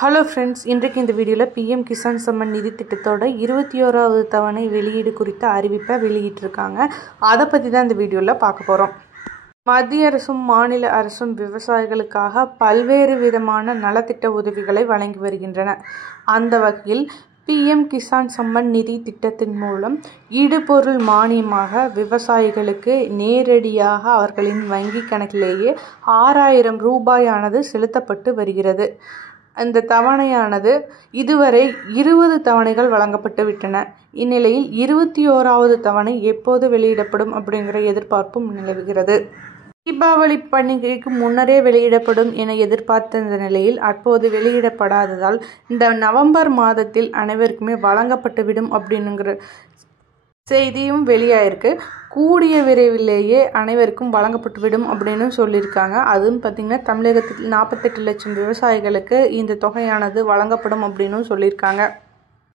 Hello friends, இன்றைக்கு இந்த வீடியோவில் பிஎம் கிசான் சம்மன் நிதி திட்டத்தோட 21வது தவணை வெளியீடு குறித்த அறிவிப்பை வெளியிட்டிருக்காங்க. அதை பற்றி தான் இந்த வீடியோவில் பார்க்க போகிறோம். மத்திய அரசும் மாநில அரசும் விவசாயிகளுக்காக பல்வேறு விதமான நலத்திட்ட உதவிகளை வழங்கி வருகின்றன. அந்த வகையில் பிஎம் கிசான் சம்மன் நிதி திட்டத்தின் மூலம் இடுபொருள் மானியமாக விவசாயிகளுக்கு நேரடியாக அவர்களின் வங்கி கணக்கிலேயே 6000 ரூபாயானது செலுத்தப்பட்டு வருகிறது. அந்த தவணையானது இதுவரை 20 தவணைகள் வழங்கப்பட்டு விட்டன. இந்நிலையில் 21வது தவணை எப்போது வெளியிடப்படும் அப்படிங்கிற எதிர்பார்ப்பும் நிலவுகிறது. தீபாவளி பண்டிகைக்கு முன்னரே வெளியிடப்படும் என எதிர்பார்த்த நிலையில் அப்போது வெளியிடப்படாததால் இந்த நவம்பர் மாதத்தில் அனைவருக்குமே வழங்கப்பட்டுவிடும் அப்படிங்கிற செய்தியும் வெளியாயிருக்கு. கூடிய விரைவிலேயே அனைவருக்கும் வழங்கப்பட்டுவிடும் அப்படின்னு சொல்லியிருக்காங்க. அதுவும் பார்த்திங்கன்னா தமிழகத்தில் 48 லட்சம் விவசாயிகளுக்கு இந்த தொகையானது வழங்கப்படும் அப்படின்னு சொல்லியிருக்காங்க.